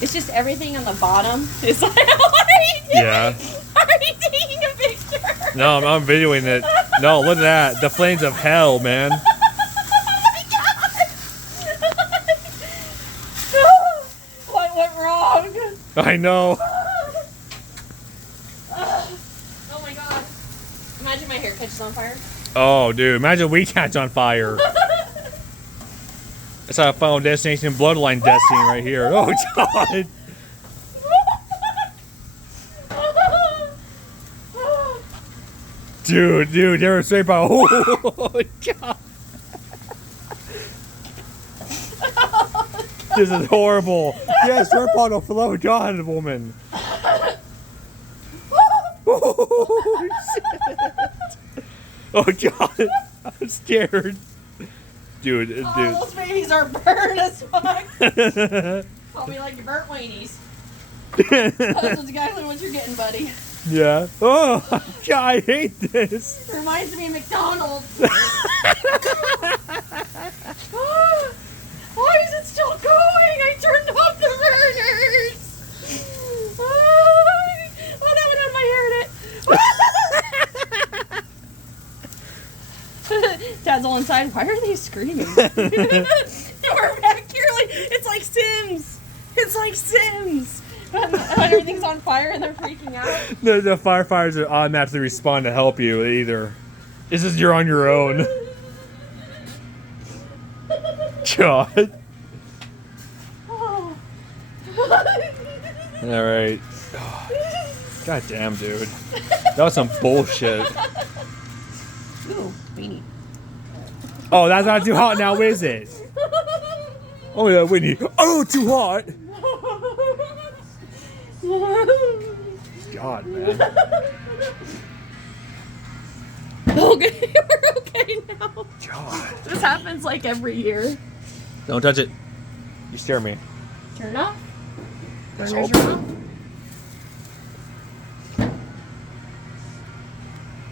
It's just everything on the bottom. It's like, what are you doing? Yeah. Are you taking a picture? No, I'm videoing it. No, look at that. The flames of hell, man. Oh my god! What went wrong? I know. Oh my god. Imagine my hair catches on fire. Oh, dude. Imagine we catch on fire. That's our Final Destination Bloodline Destiny right here. Oh, God. Dude, they were straight by. Oh, God. This is horrible. Yes, we're upon a flow, God, woman. Oh, shit. Oh, God. I'm scared. Dude. Oh, those babies are burnt as fuck. Call me like your burnt weenies. That's exactly what you're getting, buddy. Yeah. Oh, God, I hate this. Reminds me of McDonald's. Why is it still going? I turned off the burners. Oh, that one had my hair in it. Dad's all inside. Why are they screaming? We're back here like it's like Sims. It's like Sims. When everything's on fire and they're freaking out. The firefighters are automatically respond to help you either. It's just you're on your own. God. Oh. Alright. God damn, dude. That was some bullshit. Ooh, weenie. Oh, that's not too hot now, is it? Oh, yeah, Whitney. Oh, too hot. God, man. Okay, we're okay now. God. This happens like every year. Don't touch it. You scare me. Turn it off. Let's Burners hope. are off.